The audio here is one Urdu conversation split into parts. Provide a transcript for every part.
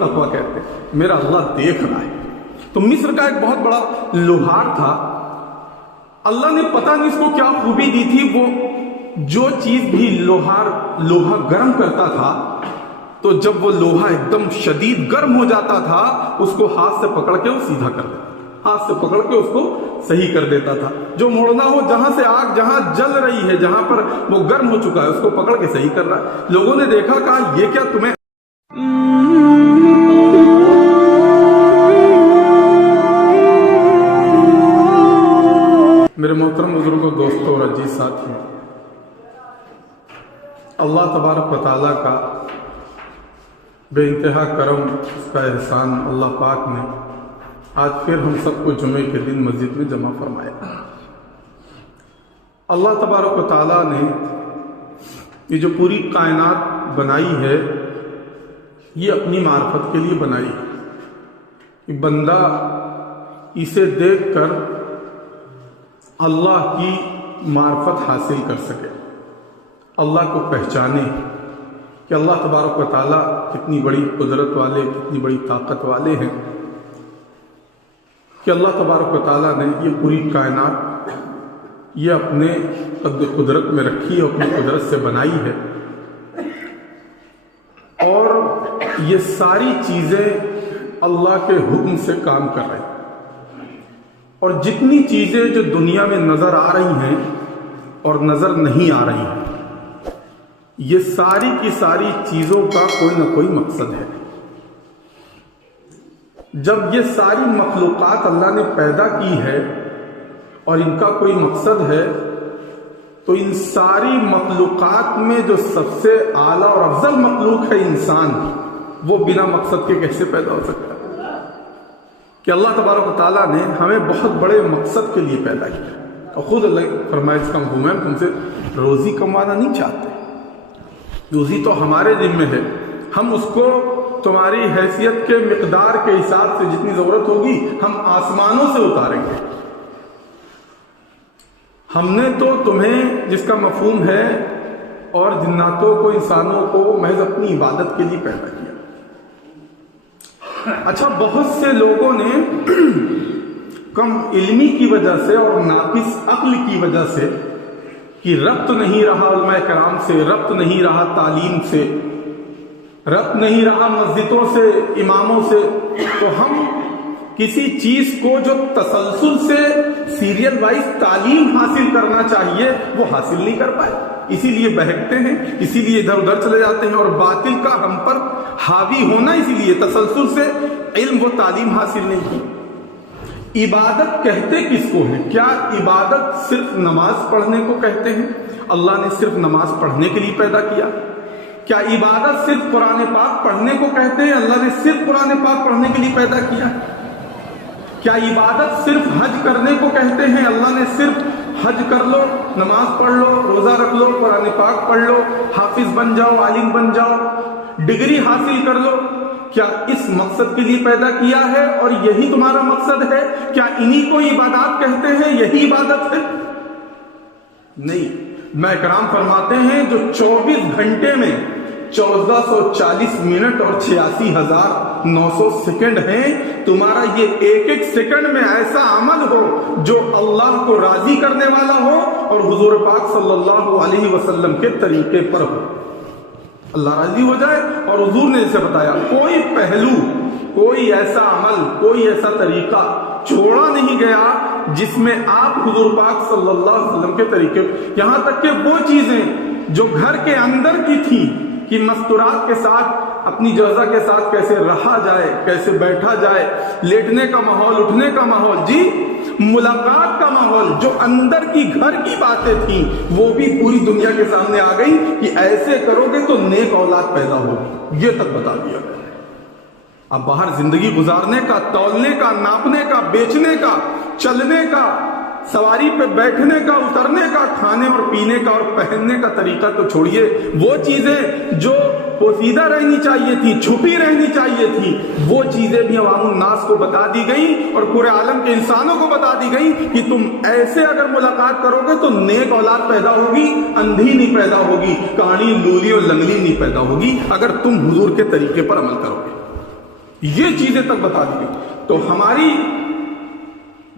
تقویٰ کہتے ہیں، میرا اللہ دیکھ رہا ہے۔ تو مصر کا ایک بہت بڑا لوہار تھا، اللہ نے پتہ نہیں اس کو کیا خوبی دی تھی، وہ جو چیز بھی لوہا گرم کرتا تھا تو جب وہ لوہا ایک دم شدید گرم ہو جاتا تھا اس کو ہاتھ سے پکڑ کے وہ سیدھا کر دیتا، ہاتھ سے پکڑ کے اس کو صحیح کر دیتا تھا۔ جو موڑنا ہو، جہاں سے آگ جہاں جل رہی ہے، جہاں پر وہ گرم ہو چکا ہے، اس کو پکڑ کے صحیح کر رہا ہے۔ لوگوں نے دیکھا، کہا یہ کیا تمہیں میرے محترم بزرگوں، دوستوں اور عزیز ساتھیوں، اللہ تبارک و تعالیٰ کا بے انتہا کرم، اس کا احسان، اللہ پاک نے آج پھر ہم سب کو جمعے کے دن مسجد میں جمع فرمایا۔ اللہ تبارک و تعالیٰ نے یہ جو پوری کائنات بنائی ہے یہ اپنی معرفت کے لیے بنائی ہے کہ بندہ اسے دیکھ کر اللہ کی معرفت حاصل کر سکے، اللہ کو پہچانے کہ اللہ تبارک و تعالیٰ کتنی بڑی قدرت والے، کتنی بڑی طاقت والے ہیں، کہ اللہ تبارک و تعالیٰ نے یہ پوری کائنات یہ اپنے قدرت میں رکھی ہے، اپنی قدرت سے بنائی ہے، اور یہ ساری چیزیں اللہ کے حکم سے کام کر رہی ہیں۔ اور جتنی چیزیں جو دنیا میں نظر آ رہی ہیں اور نظر نہیں آ رہی ہیں، یہ ساری کی ساری چیزوں کا کوئی نہ کوئی مقصد ہے۔ جب یہ ساری مخلوقات اللہ نے پیدا کی ہے اور ان کا کوئی مقصد ہے، تو ان ساری مخلوقات میں جو سب سے اعلیٰ اور افضل مخلوق ہے انسان، وہ بنا مقصد کے کیسے پیدا ہو سکتا ہے؟ کہ اللہ تبارک و تعالیٰ نے ہمیں بہت بڑے مقصد کے لیے پیدا کیا، اور خود اللہ فرمایا اس کا مفہوم ہے، تم سے روزی کمانا نہیں چاہتے، روزی تو ہمارے ذمہ ہے، ہم اس کو تمہاری حیثیت کے مقدار کے حساب سے جتنی ضرورت ہوگی ہم آسمانوں سے اتاریں گے۔ ہم نے تو تمہیں، جس کا مفہوم ہے، اور جناتوں کو، انسانوں کو محض اپنی عبادت کے لیے پیدا کیا۔ اچھا، بہت سے لوگوں نے کم علمی کی وجہ سے اور ناقص عقل کی وجہ سے، کہ ربط نہیں رہا علماء کرام سے، ربط نہیں رہا تعلیم سے، ربط نہیں رہا مسجدوں سے، اماموں سے، تو ہم کسی چیز کو جو تسلسل سے سیریل وائز تعلیم حاصل کرنا چاہیے وہ حاصل نہیں کر پائے، اسی لیے بہکتے ہیں، اسی لیے ادھر ادھر چلے جاتے ہیں، اور باطل کا ہم پر حاوی ہونا، اسی لیے تسلسل سے علم و تعلیم حاصل نہیں کی۔ عبادت کہتے کس کو ہیں؟ کیا عبادت صرف نماز پڑھنے کو کہتے ہیں؟ اللہ نے صرف نماز پڑھنے کے لیے پیدا کیا؟ کیا عبادت صرف قرآن پاک پڑھنے کو کہتے ہیں؟ اللہ نے صرف قرآن پاک پڑھنے کے لیے پیدا کیا؟ کیا عبادت صرف حج کرنے کو کہتے ہیں؟ اللہ نے صرف حج کر لو، نماز پڑھ لو، روزہ رکھ لو، قرآن پاک پڑھ لو، حافظ بن جاؤ، عالم بن جاؤ، ڈگری حاصل کر لو، کیا اس مقصد کے لیے پیدا کیا ہے اور یہی تمہارا مقصد ہے؟ کیا انہی کو عبادات کہتے ہیں، یہی عبادت ہے؟ نہیں، میں کرام فرماتے ہیں جو 24 گھنٹے میں 1440 منٹ اور 86,900 سیکنڈ ہیں، تمہارا یہ ایک ایک سیکنڈ میں ایسا عمل ہو جو اللہ کو راضی کرنے والا ہو اور حضور پاک صلی اللہ علیہ وسلم کے طریقے پر ہو، اللہ راضی ہو جائے۔ اور حضور نے اسے بتایا، کوئی پہلو، کوئی ایسا عمل، کوئی ایسا طریقہ چھوڑا نہیں گیا جس میں آپ حضور پاک صلی اللہ علیہ وسلم کے طریقے، یہاں تک کہ وہ چیزیں جو گھر کے اندر کی تھی کہ مستورات کے ساتھ، اپنی جوزہ کے ساتھ کیسے رہا جائے، کیسے بیٹھا جائے، لیٹنے کا ماحول، اٹھنے کا ماحول، جی ملاقات کا ماحول، جو اندر کی گھر کی باتیں تھیں وہ بھی پوری دنیا کے سامنے آ گئی کہ ایسے کرو گے تو نیک اولاد پیدا ہوگی، یہ تک بتا دیا گیا۔ اب باہر زندگی گزارنے کا، تولنے کا، ناپنے کا، بیچنے کا، چلنے کا، سواری پہ بیٹھنے کا، اترنے کا، کھانے اور پینے کا اور پہننے کا طریقہ تو چھوڑیے، وہ چیزیں جو پوشیدہ رہنی چاہیے تھی، چھپی رہنی چاہیے تھی، وہ چیزیں بھی عوام الناس کو بتا دی گئیں اور پورے عالم کے انسانوں کو بتا دی گئیں کہ تم ایسے اگر ملاقات کرو گے تو نیک اولاد پیدا ہوگی، اندھی نہیں پیدا ہوگی، کاڑی، لولی اور لنگلی نہیں پیدا ہوگی، اگر تم حضور کے طریقے پر عمل کرو گے۔ یہ چیزیں تک بتا دی گئی. تو ہماری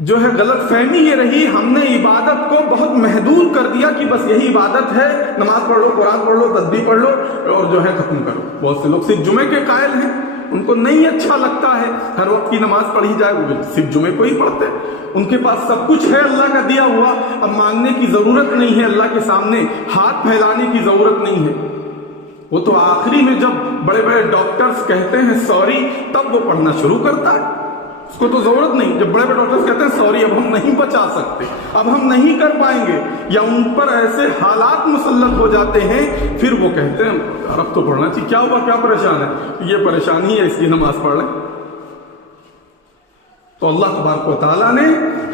جو ہے غلط فہمی یہ رہی، ہم نے عبادت کو بہت محدود کر دیا کہ بس یہی عبادت ہے، نماز پڑھ لو، قرآن پڑھ لو، تسبیح پڑھ لو اور جو ہے ختم کرو. بہت سے لوگ صرف جمعے کے قائل ہیں، ان کو نہیں اچھا لگتا ہے ہر وقت کی نماز پڑھی جائے، وہ صرف جمعے کو ہی پڑھتے ہیں. ان کے پاس سب کچھ ہے اللہ کا دیا ہوا، اب مانگنے کی ضرورت نہیں ہے، اللہ کے سامنے ہاتھ پھیلانے کی ضرورت نہیں ہے. وہ تو آخری میں جب بڑے بڑے ڈاکٹرز کہتے ہیں سوری تب وہ پڑھنا شروع کرتا ہے. اس کو تو ضرورت نہیں. جب بڑے بڑے ڈاکٹرز کہتے ہیں سوری اب ہم نہیں بچا سکتے، اب ہم نہیں کر پائیں گے، یا ان پر ایسے حالات مسلط ہو جاتے ہیں، پھر وہ کہتے ہیں اب تو پڑھنا چاہیے. کیا ہوا، کیا پریشان ہے؟ یہ پریشانی ہے، اس کی نماز پڑھ لیں. تو اللہ تبارک و تعالیٰ نے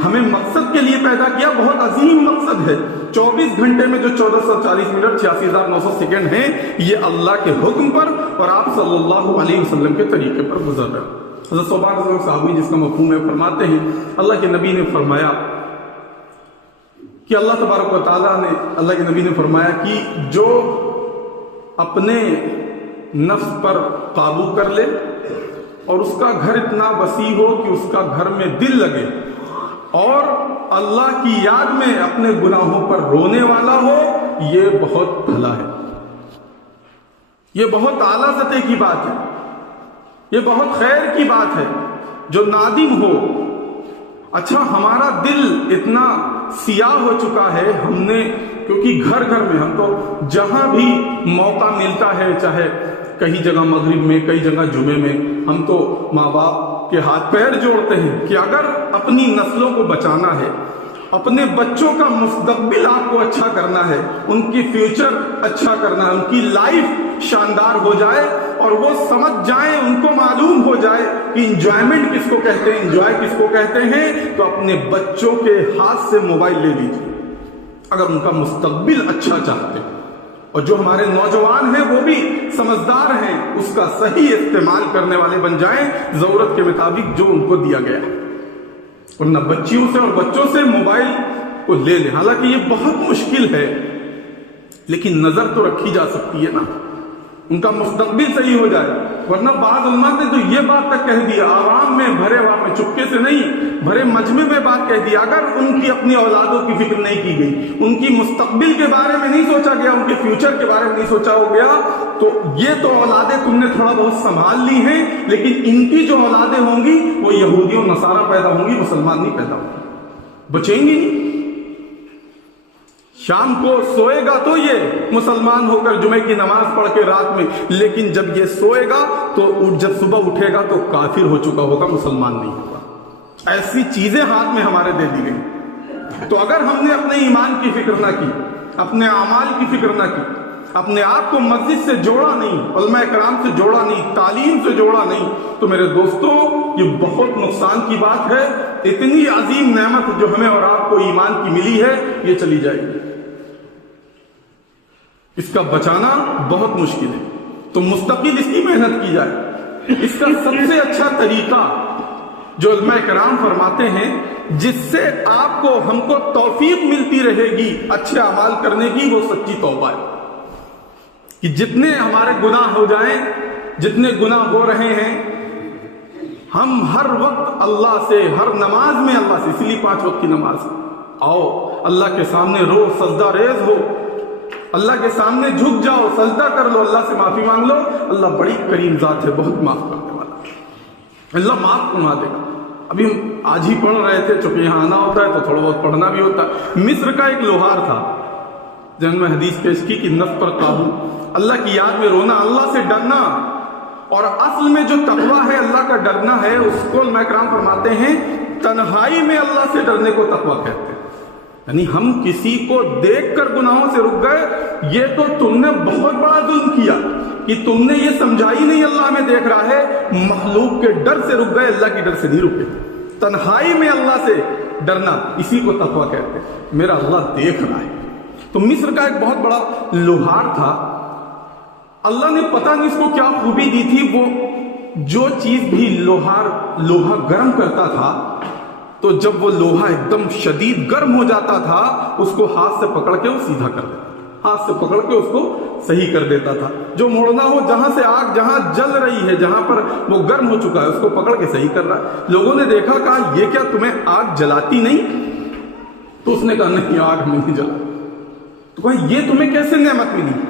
ہمیں مقصد کے لیے پیدا کیا، بہت عظیم مقصد ہے. 24 گھنٹے میں جو 1440 منٹ 86,900 سیکنڈ ہیں، یہ اللہ کے حکم پر اور آپ صلی اللہ علیہ وسلم کے طریقے پر گزر رہے ہیں. حضرت صوبان رضی اللہ صحابی جس کا مفہوم ہے فرماتے ہیں اللہ کے نبی نے فرمایا کہ اللہ تبارک و تعالیٰ نے، اللہ کے نبی نے فرمایا کہ جو اپنے نفس پر قابو کر لے اور اس کا گھر اتنا وسیع ہو کہ اس کا گھر میں دل لگے اور اللہ کی یاد میں اپنے گناہوں پر رونے والا ہو، یہ بہت بھلا ہے، یہ بہت اعلیٰ سطح کی بات ہے، یہ بہت خیر کی بات ہے. جو نادم ہو، اچھا ہمارا دل اتنا سیاہ ہو چکا ہے، ہم نے کیونکہ گھر گھر میں ہم تو جہاں بھی موقع ملتا ہے، چاہے کہیں جگہ مغرب میں، کئی جگہ جمعے میں، ہم تو ماں باپ کے ہاتھ پیر جوڑتے ہیں کہ اگر اپنی نسلوں کو بچانا ہے، اپنے بچوں کا مستقبل آپ کو اچھا کرنا ہے، ان کی فیوچر اچھا کرنا ہے، ان کی لائف شاندار ہو جائے اور وہ سمجھ جائیں، ان کو معلوم ہو جائے کہ انجوائمنٹ کس کو کہتے ہیں، انجوائے کس کو کہتے ہیں، تو اپنے بچوں کے ہاتھ سے موبائل لے لیجیے اگر ان کا مستقبل اچھا چاہتے ہیں. اور جو ہمارے نوجوان ہیں وہ بھی سمجھدار ہیں، اس کا صحیح استعمال کرنے والے بن جائیں ضرورت کے مطابق جو ان کو دیا گیا ہے، ورنہ بچیوں سے اور بچوں سے موبائل کو لے لیں. حالانکہ یہ بہت مشکل ہے، لیکن نظر تو رکھی جا سکتی ہے نا، ان کا مستقبل صحیح ہو جائے. ورنہ بعض علماء نے تو یہ بات تک کہہ دیا، عوام میں بھرے عوام میں، چپکے سے نہیں، بھرے مجمع میں بات کہہ دیا، اگر ان کی اپنی اولادوں کی فکر نہیں کی گئی، ان کی مستقبل کے بارے میں نہیں سوچا گیا، ان کے فیوچر کے بارے میں نہیں سوچا ہو گیا، تو یہ تو اولادیں تم نے تھوڑا بہت سنبھال لی ہیں، لیکن ان کی جو اولادیں ہوں گی وہ یہودی و نصارہ پیدا ہوں گی، مسلمان نہیں پیدا ہوں گی، بچیں گی نہیں. شام کو سوئے گا تو یہ مسلمان ہو کر جمعے کی نماز پڑھ کے رات میں، لیکن جب یہ سوئے گا تو جب صبح اٹھے گا تو کافر ہو چکا ہوگا، مسلمان نہیں ہوگا. ایسی چیزیں ہاتھ میں ہمارے دے دی گئی. تو اگر ہم نے اپنے ایمان کی فکر نہ کی، اپنے اعمال کی فکر نہ کی، اپنے آپ کو مسجد سے جوڑا نہیں، علماء کرام سے جوڑا نہیں، تعلیم سے جوڑا نہیں، تو میرے دوستوں یہ بہت نقصان کی بات ہے. اتنی عظیم نعمت جو ہمیں اور آپ کو ایمان کی ملی ہے، یہ چلی جائے گی، اس کا بچانا بہت مشکل ہے. تو مستقل اس کی محنت کی جائے. اس کا سب سے اچھا طریقہ جو علماء کرام فرماتے ہیں، جس سے آپ کو ہم کو توفیق ملتی رہے گی اچھے اعمال کرنے کی، وہ سچی توبہ ہے. کہ جتنے ہمارے گناہ ہو جائیں، جتنے گناہ ہو رہے ہیں، ہم ہر وقت اللہ سے، ہر نماز میں اللہ سے، اس لیے 5 وقت کی نماز آؤ، اللہ کے سامنے رو، سجدہ ریز ہو، اللہ کے سامنے جھک جاؤ، سجدہ کر لو، اللہ سے معافی مانگ لو. اللہ بڑی کریم ذات ہے، بہت معاف کرنے والا، اللہ معاف فرما دے گا. ابھی ہم آج ہی پڑھ رہے تھے، چونکہ یہاں آنا ہوتا ہے تو تھوڑا بہت پڑھنا بھی ہوتا ہے. مصر کا ایک لوہار تھا، جن میں حدیث پیش کی کہ نفس پر قابو، اللہ کی یاد میں رونا، اللہ سے ڈرنا، اور اصل میں جو تقویٰ ہے اللہ کا ڈرنا ہے، اس کو علماء کرام فرماتے ہیں تنہائی میں اللہ سے ڈرنے کو تقویٰ کہتے ہیں. یعنی ہم کسی کو دیکھ کر گناہوں سے رک گئے، یہ تو تم نے بہت بڑا ظلم کیا کہ تم نے یہ سمجھا ہی نہیں اللہ ہمیں دیکھ رہا ہے. مخلوق کے ڈر سے رک گئے، اللہ کے ڈر سے نہیں رکے. تنہائی میں اللہ سے ڈرنا، اسی کو تقویٰ کہتے ہیں. میرا اللہ دیکھ رہا ہے. تو مصر کا ایک بہت بڑا لوہار تھا، اللہ نے پتہ نہیں اس کو کیا خوبی دی تھی، وہ جو چیز بھی لوہا گرم کرتا تھا، تو جب وہ لوہا ایک دم شدید گرم ہو جاتا تھا، اس کو ہاتھ سے پکڑ کے وہ سیدھا کر دیتا، ہاتھ سے پکڑ کے اس کو صحیح کر دیتا تھا. جو موڑنا ہو, جہاں سے آگ جہاں جل رہی ہے, جہاں پر وہ گرم ہو چکا ہے, اس کو پکڑ کے صحیح کر رہا ہے. لوگوں نے دیکھا, کہا یہ کیا تمہیں آگ جلاتی نہیں؟ تو اس نے کہا نہیں, آگ میں نہیں جلا. تو کہا یہ تمہیں کیسے نعمت ملی؟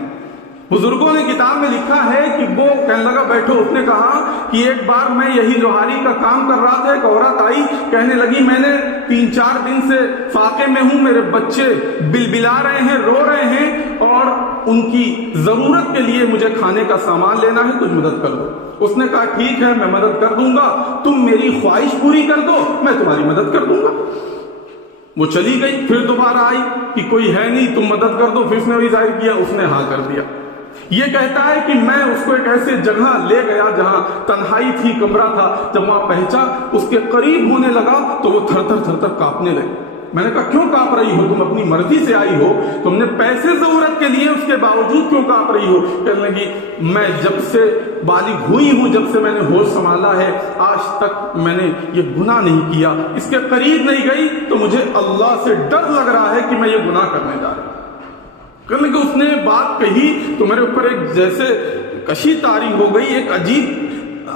بزرگوں نے کتاب میں لکھا ہے کہ وہ کہنے لگا بیٹھو. اس نے کہا کہ ایک بار میں یہی لوہاری کا کام کر رہا تھا, ایک عورت آئی, کہنے لگی میں نے 3-4 دن سے فاقے میں ہوں, میرے بچے بلبلا رہے ہیں, رو رہے ہیں, اور ان کی ضرورت کے لیے مجھے کھانے کا سامان لینا ہے, کچھ مدد کر دو. اس نے کہا ٹھیک ہے, میں مدد کر دوں گا, تم میری خواہش پوری کر دو, میں تمہاری مدد کر دوں گا. وہ چلی گئی. پھر دوبارہ آئی کہ کوئی ہے نہیں, تم مدد کر دو. پھر اس نے بھی ظاہر کیا, اس نے ہاں کر دیا. یہ کہتا ہے کہ میں اس کو ایک ایسے جگہ لے گیا جہاں تنہائی تھی, کمرہ تھا. جب وہاں پہنچا, اس کے قریب ہونے لگا تو وہ تھر تھر کانپنے لگی. میں نے کہا کیوں کانپ رہی ہو؟ تم اپنی مرضی سے آئی ہو, تم نے پیسے ضرورت کے لیے, اس کے باوجود کیوں کانپ رہی ہو؟ کہنے لگی میں جب سے بالغ ہوئی ہوں, جب سے میں نے ہوش سنبھالا ہے, آج تک میں نے یہ گناہ نہیں کیا. اس کے قریب نہیں گئی تو مجھے اللہ سے ڈر لگ رہا ہے کہ میں یہ گناہ کرنے جا رہا ہوں. کہ اس نے بات کہی تو میرے اوپر ایک جیسے کشی طاری ہو گئی, ایک عجیب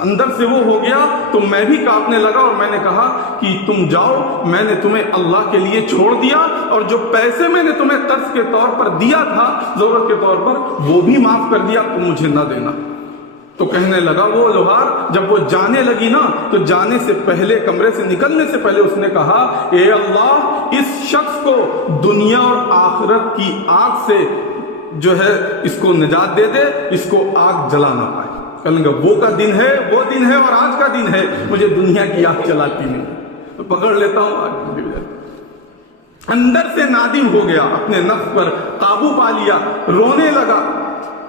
اندر سے وہ ہو گیا, تو میں بھی کانپنے لگا. اور میں نے کہا کہ تم جاؤ, میں نے تمہیں اللہ کے لیے چھوڑ دیا, اور جو پیسے میں نے تمہیں قرض کے طور پر دیا تھا, ضرورت کے طور پر, وہ بھی معاف کر دیا, تم مجھے نہ دینا. تو کہنے لگا وہ لوہار, جب وہ جانے لگی نا, تو جانے سے پہلے, کمرے سے نکلنے سے پہلے اس نے کہا اے اللہ, اس شخص کو دنیا اور آخرت کی آگ سے جو ہے اس کو نجات دے دے, اس کو آگ جلا نہ پائے. کہنے لگا وہ کا دن ہے, وہ دن ہے, اور آج کا دن ہے, مجھے دنیا کی آگ جلاتی نہیں, تو پکڑ لیتا ہوں آگ جل جاتی. اندر سے نادم ہو گیا, اپنے نفس پر قابو پا لیا, رونے لگا.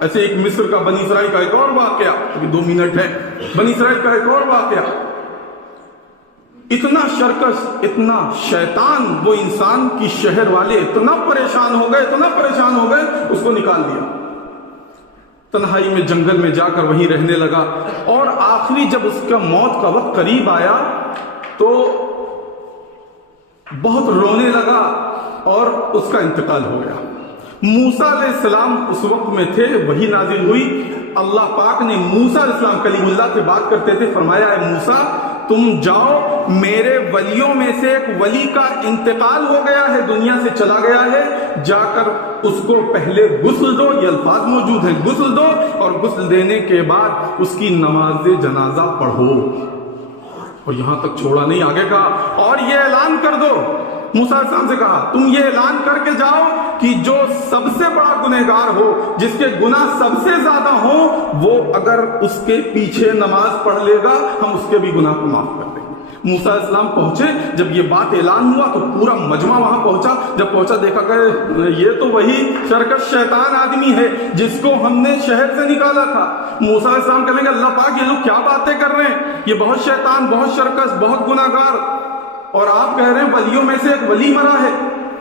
ایسے ایک مصر کا, بنی اسرائیل کا ایک اور واقعہ, 2 منٹ ہے, بنی اسرائیل کا ایک اور واقعہ. اتنا شرکش, اتنا شیطان وہ انسان کی شہر والے اتنا پریشان ہو گئے, اس کو نکال دیا. تنہائی میں, جنگل میں جا کر وہیں رہنے لگا. اور آخری جب اس کا موت کا وقت قریب آیا تو بہت رونے لگا, اور اس کا انتقال ہو گیا. موسیٰ علیہ السلام اس وقت میں تھے, وہی نازل ہوئی. اللہ پاک نے موسیٰ علیہ السلام کلیم اللہ سے بات کرتے تھے, فرمایا اے موسیٰ تم جاؤ, میرے ولیوں میں سے ایک ولی کا انتقال ہو گیا ہے, دنیا سے چلا گیا ہے, جا کر اس کو پہلے غسل دو. یہ الفاظ موجود ہیں, غسل دو, اور غسل دینے کے بعد اس کی نماز جنازہ پڑھو. اور یہاں تک چھوڑا نہیں, آگے کہا اور یہ اعلان کر دو. موسیٰ علیہ السلام سے کہا تم یہ اعلان کر کے جاؤ کہ جو سب سے بڑا گنہگار ہو, جس کے گناہ سب سے زیادہ ہوں, وہ اگر اس کے پیچھے نماز پڑھ لے گا, ہم اس کے بھی گناہ کو معاف کر دیں گے. موسیٰ علیہ السلام پہنچے, جب یہ بات اعلان ہوا تو پورا مجمع وہاں پہنچا. جب پہنچا دیکھا کہ یہ تو وہی شرکش شیطان آدمی ہے جس کو ہم نے شہر سے نکالا تھا. موسیٰ علیہ السلام کہنے کہ اللہ پاک یہ لوگ کیا باتیں کر رہے ہیں, یہ بہت شیطان, بہت شرکش, بہت گناہگار, اور آپ کہہ رہے ہیں ولیوں میں سے ایک ولی مرا ہے.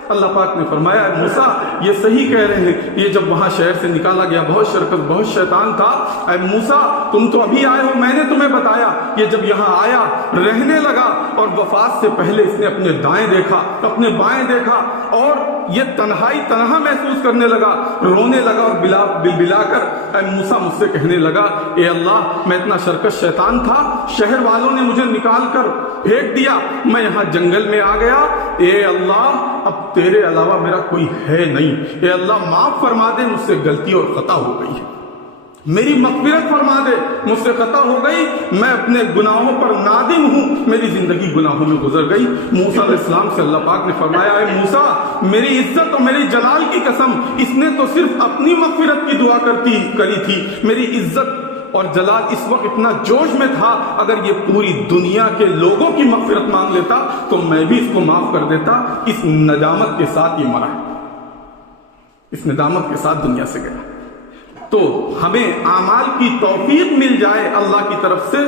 اللہ پاک نے فرمایا موسیٰ یہ صحیح کہہ رہے ہیں, یہ جب وہاں شہر سے نکالا گیا بہت شرکت, بہت شیطان تھا. اے موسیٰ تم تو ابھی آئے ہو, میں نے تمہیں بتایا. یہ جب یہاں آیا, رہنے لگا, اور وفات سے پہلے اس نے اپنے دائیں دیکھا, اپنے بائیں دیکھا, اور یہ تنہا محسوس کرنے لگا, رونے لگا, اور بلا کر اے موسیٰ مجھ سے کہنے لگا اے اللہ میں اتنا شرکش شیطان تھا, شہر والوں نے مجھے نکال کر پھینک دیا, میں یہاں جنگل میں آ گیا. اے اللہ اب تیرے علاوہ میرا کوئی ہے نہیں, اے اللہ معاف فرما دے, مجھ سے غلطی اور خطا ہو گئی ہے, میری مغفرت فرما دے, مجھ سے خطا ہو گئی, میں اپنے گناہوں پر نادم ہوں, میری زندگی گناہوں میں گزر گئی. موسیٰ علیہ السلام سے اللہ پاک نے فرمایا اے موسیٰ میری عزت اور میری جلال کی قسم, اس نے تو صرف اپنی مغفرت کی دعا کری تھی, میری عزت اور جلال اس وقت اتنا جوش میں تھا, اگر یہ پوری دنیا کے لوگوں کی مغفرت مانگ لیتا تو میں بھی اس کو معاف کر دیتا. اس ندامت کے ساتھ یہ مرا, اس ندامت کے ساتھ دنیا سے گیا. تو ہمیں اعمال کی توفیق مل جائے اللہ کی طرف سے,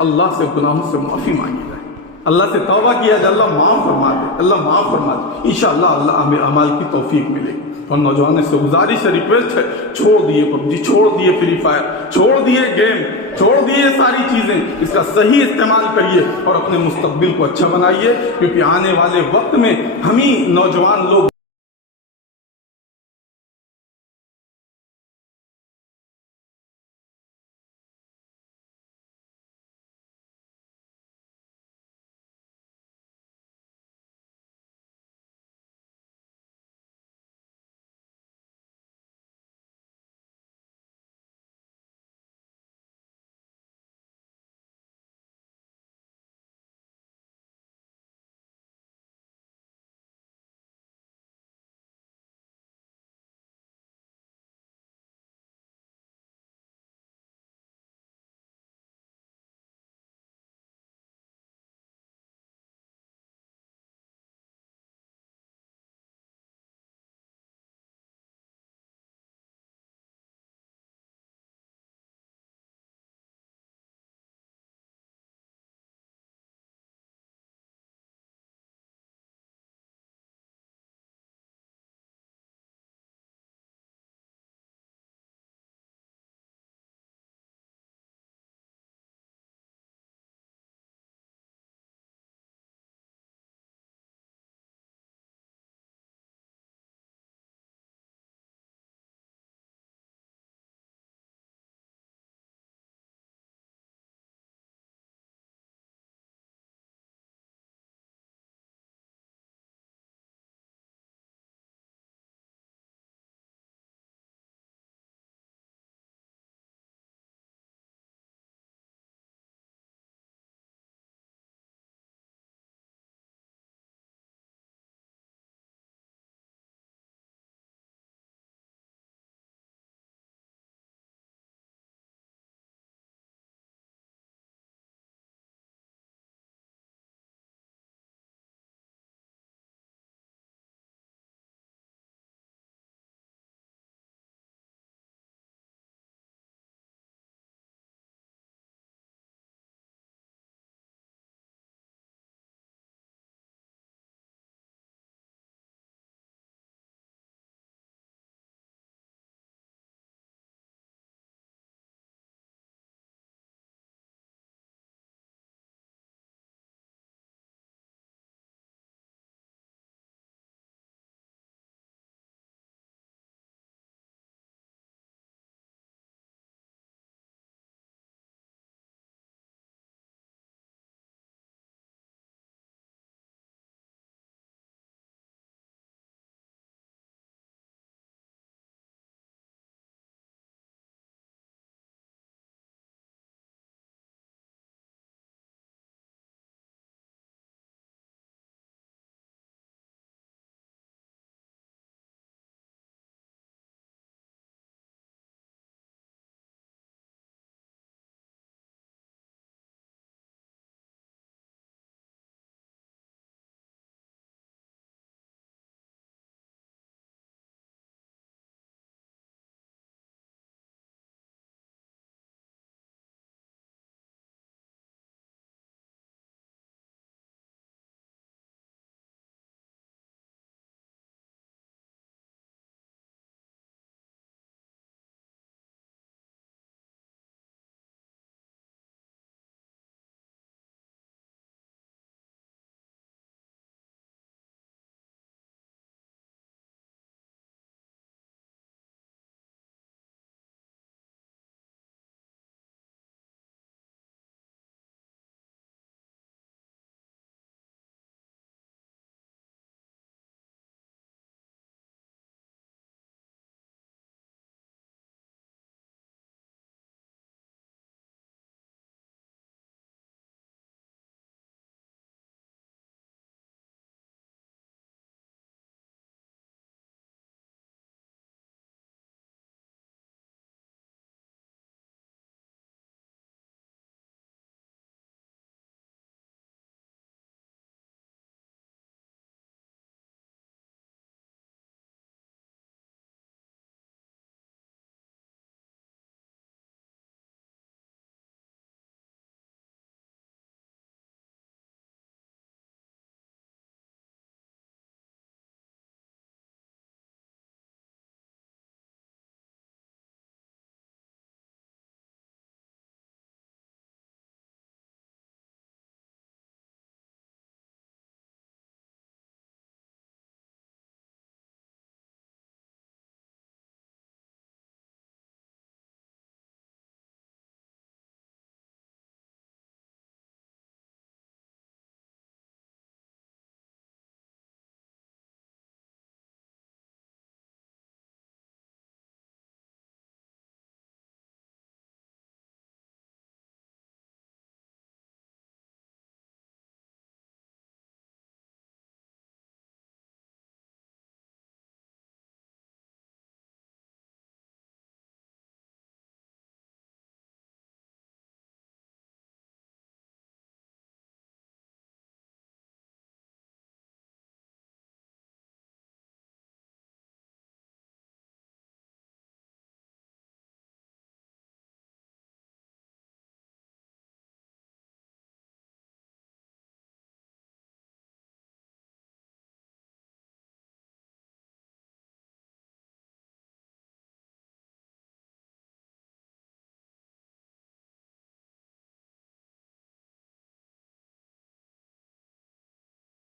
اللہ سے گناہوں سے معافی مانگی جائے, اللہ سے توبہ کیا جائے, اللہ معاف فرما دے, اللہ معاف فرما دے, انشاءاللہ اللہ ہمیں اعمال کی توفیق ملے گی. اور نوجوانوں سے گزارش ہے, ریکویسٹ ہے, چھوڑ دیے PUBG, چھوڑ دیے فری فائر, چھوڑ دیے گیم, چھوڑ دیے ساری چیزیں, اس کا صحیح استعمال کریے اور اپنے مستقبل کو اچھا بنائیے, کیونکہ آنے والے وقت میں ہم ہی نوجوان لوگ